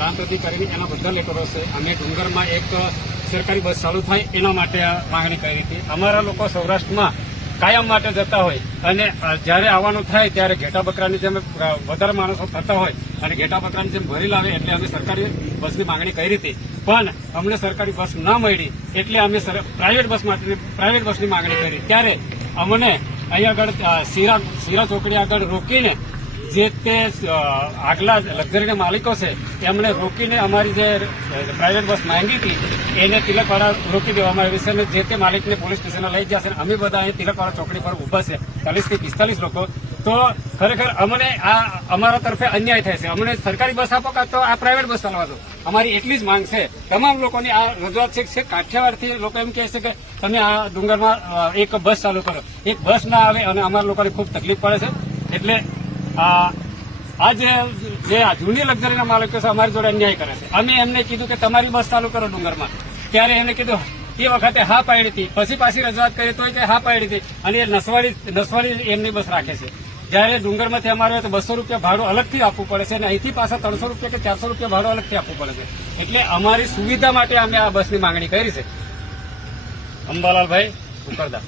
પ્રાંત અધિકારીને એના બધા લેટરો છે. અમે ડુંગરમાં એક સરકારી બસ ચાલુ થાય એના માટે માંગણી કરી હતી. અમારા લોકો સૌરાષ્ટ્રમાં કાયમ માટે જતા હોય અને જ્યારે આવવાનું થાય ત્યારે ઘેટા બકરાની જેમ વધારે માણસો થતા હોય અને ઘેટા બકરાની જેમ ભરી લાવે એટલે અમે સરકારી બસની માંગણી કરી હતી. પણ અમને સરકારી બસ ના મળી એટલે અમે પ્રાઇવેટ બસની માંગણી કરી. ત્યારે અમને અહીંયા આગળ શીરા ચોકડી આગળ રોકીને જે તે આગલા લક્ઝરીના માલિકો છે એમણે રોકીને અમારી જે પ્રાઇવેટ બસ માંગી હતી એને તિલકવાડા રોકી દેવામાં આવી છે અને જે તે માલિકને પોલીસ સ્ટેશને લઈ ગયા છે. અમે બધા અહીં તિલકવાડા ચોકડી પર ઉભા છે 40 થી 45 લોકો. તો ખરેખર અમને આ અમારા તરફે અન્યાય થાય છે. અમને સરકારી બસ આપો કાં તો આ પ્રાઇવેટ બસ ચાલવા દો. અમારી એટલી જ માંગ છે. તમામ લોકોની આ રજૂઆત છે. કાઠિયાવાડથી લોકો એમ કહે છે કે તમે આ ડુંગરમાં એક બસ ચાલુ કરો. એક બસ ના આવે અને અમારા લોકોને ખૂબ તકલીફ પડે છે. એટલે આ જે જૂની લક્ઝરીના માલિકો છે અમારી જોડે અન્યાય કરે છે. અમે એમને કીધું કે તમારી બસ ચાલુ કરો ડુંગરમાં. ત્યારે એમને કીધું એ વખતે હા પાડી હતી. પછી પાછી રજૂઆત કરી તો કે હા પાડી હતી અને એ નસવાડી એમની બસ રાખે છે. જયારે ડુંગરમાંથી અમારે 200 રૂપિયા ભાડું અલગથી આપવું પડે છે અને અહીંથી પાછા 300 રૂપિયા કે 400 રૂપિયા ભાડું અલગથી આપવું પડે છે. એટલે અમારી સુવિધા માટે અમે આ બસની માંગણી કરી છે. અંબાલાલભાઈ ઉકરદા.